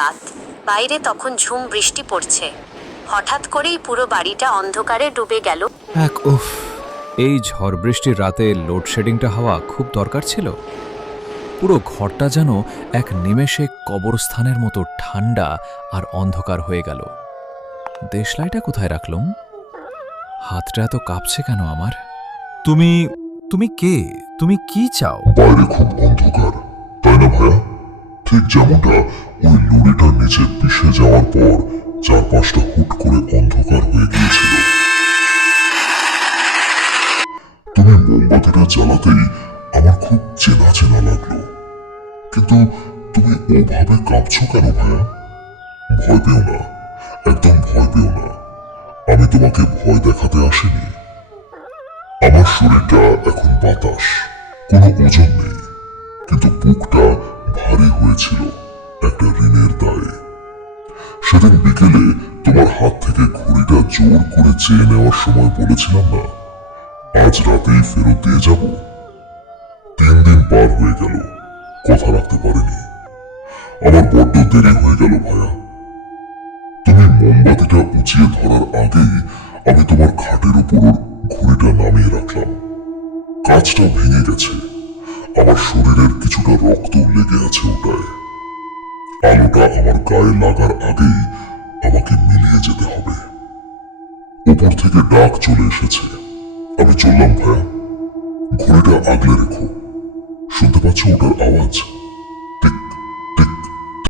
রাত, বাইরে তখন ঝুম বৃষ্টি পড়ছে। হঠাৎ করেই পুরো বাড়িটা অন্ধকারে ডুবে গেল। এই ঝড় বৃষ্টির রাতে লোডশেডিংটা হওয়া খুব দরকার ছিল। পুরো ঘরটা যেন এক নিমেষে কবরস্থানের মতো ঠান্ডা আর অন্ধকার হয়ে গেল। দেশলাইটা কোথায় রাখলাম? হাতটা এত কাঁপছে কেন আমার? তুমি তুমি কে? তুমি কি চাও? বাইরে খুব অন্ধকার, তাই না ভাইয়া? ঠিক যেমনটা ওই লরিটার নিচে পিষে যাওয়ার পর চারপাশটা হুট করে অন্ধকার হয়ে গিয়েছিল। তুমি মোমবাতিটা জ্বালাতেই আমার খুব চেনা চেনা লাগলো। কিন্তু তুমি ওভাবে কাঁপছো কেন ভাইয়া? ভয় পেও না, একদম ভয় পেও না। আমি তোমাকে ভয় দেখাতে আসিনি। আমার শরীরটা এখন বাতাস, কোনো ওজন নেই, কিন্তু বুকটা ভারী হয়েছিল একটা ঋণের দায়ে। সেদিন বিকেলে তোমার হাত থেকে ঘড়িটা জোর করে চেয়ে নেওয়ার সময় বলেছিলাম না, আজ রাতেই ফেরত দিয়ে যাব। 3 দিন পার হয়ে গেল, কথা রাখতে পারিনি। আমার বড্ড দেরি হয়ে গেল ভাইয়া। তুমি মোমবাতিটা উঁচিয়ে ধরার আগেই আমি তোমার খাটের উপর ঘড়িটা নামিয়ে রাখলাম। কাঁচটা ভেঙে গেছে, আমার শরীরের কিছুটা রক্ত লেগে আছে ওটায়। আলোটা আমার গায়ে লাগার আগেই আমাকে মিলিয়ে যেতে হবে। উপর থেকে ডাক চলে এসেছে, আমি চললাম ভাইয়া। ঘড়িটা আগলে রেখো, শুনতে পাচ্ছ ওটার আওয়াজ?